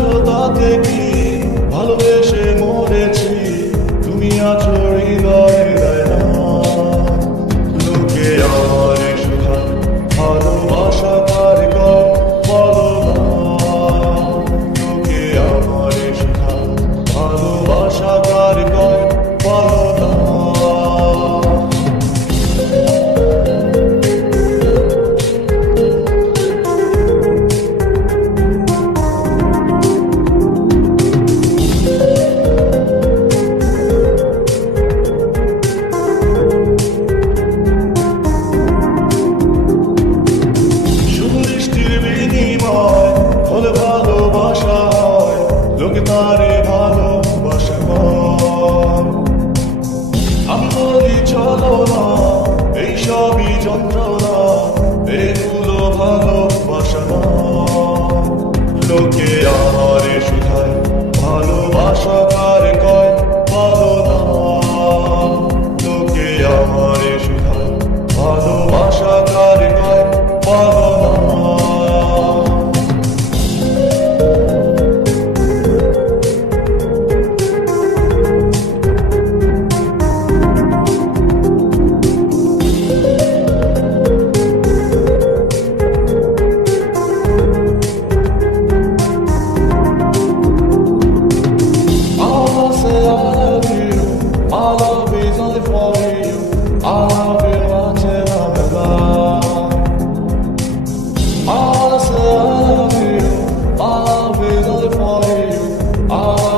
আছো তাতে কি ভালোবেসে মরেছি তুমি আছো হৃদয়ে দেয় না লোকে আমার সুখা ভালোবাসা কার কর বলো না লোকে আমার সুখা ভালোবাসা কার কর বলো না হলে ভালোবাসা হয় লোকে তারে ভালোবাসা আমি বলি চলো না এইসবই যন্ত্রণা এগুলো ভালোবাসা না লোকে আমারে শুধায় ভালোবাসা কার কয় বলো না লোকে আমারে শুধায় ভালোবাসা কার কয় বলো না My love is only for you. I love you until I'm alive. I say I love you. My love is only for you.